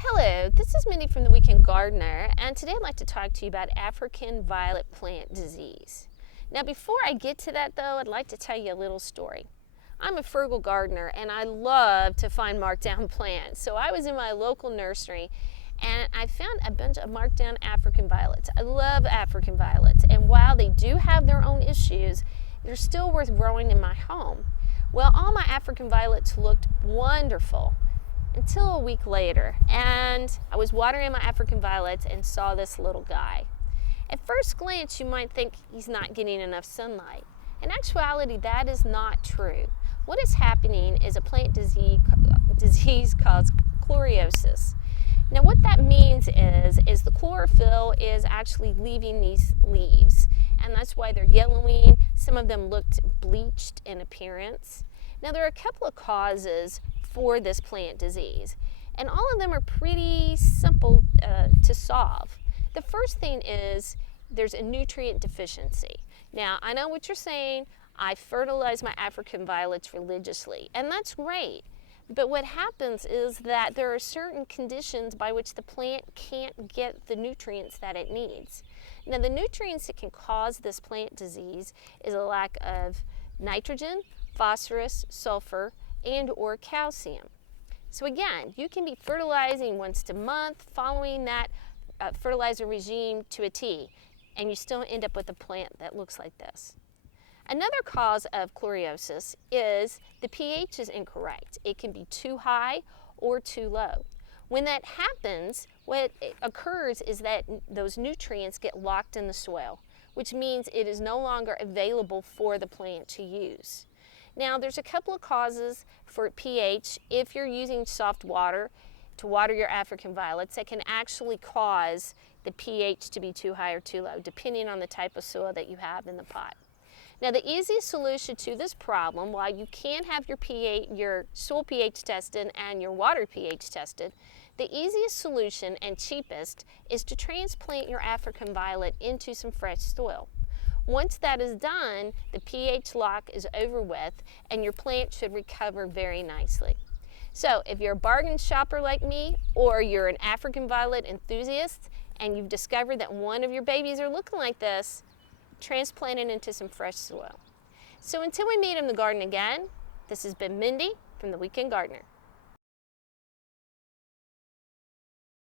Hello, this is Mindy from the Weekend Gardener, and today I'd like to talk to you about African violet plant disease. Now, before I get to that though, I'd like to tell you a little story. I'm a frugal gardener and I love to find marked down plants. So I was in my local nursery and I found a bunch of marked down African violets. I love African violets, and while they do have their own issues, they're still worth growing in my home. Well, all my African violets looked wonderful until a week later, and I was watering my African violets and saw this little guy. At first glance, you might think he's not getting enough sunlight. In actuality, that is not true. What is happening is a plant disease called chloriosis. Now what that means is the chlorophyll is actually leaving these leaves, and that's why they're yellowing. Some of them looked bleached in appearance. Now there are a couple of causes for this plant disease, and all of them are pretty simple to solve. The first thing is there's a nutrient deficiency. Now I know what you're saying. I fertilize my African violets religiously, and that's great. But what happens is that there are certain conditions by which the plant can't get the nutrients that it needs. Now the nutrients that can cause this plant disease is a lack of nitrogen, phosphorus, sulfur, and or calcium. So again, you can be fertilizing once a month, following that fertilizer regime to a T, and you still end up with a plant that looks like this. Another cause of chloriosis is the pH is incorrect. It can be too high or too low. When that happens, what occurs is that those nutrients get locked in the soil, which means it is no longer available for the plant to use. Now there's a couple of causes for pH. If you're using soft water to water your African violets, that can actually cause the pH to be too high or too low, depending on the type of soil that you have in the pot. Now the easiest solution to this problem, while you can have your soil pH tested and your water pH tested, the easiest solution and cheapest is to transplant your African violet into some fresh soil. Once that is done, the pH lock is over with and your plant should recover very nicely. So if you're a bargain shopper like me, or you're an African violet enthusiast and you've discovered that one of your babies are looking like this, transplant it into some fresh soil. So until we meet in the garden again, this has been Mindy from the Weekend Gardener.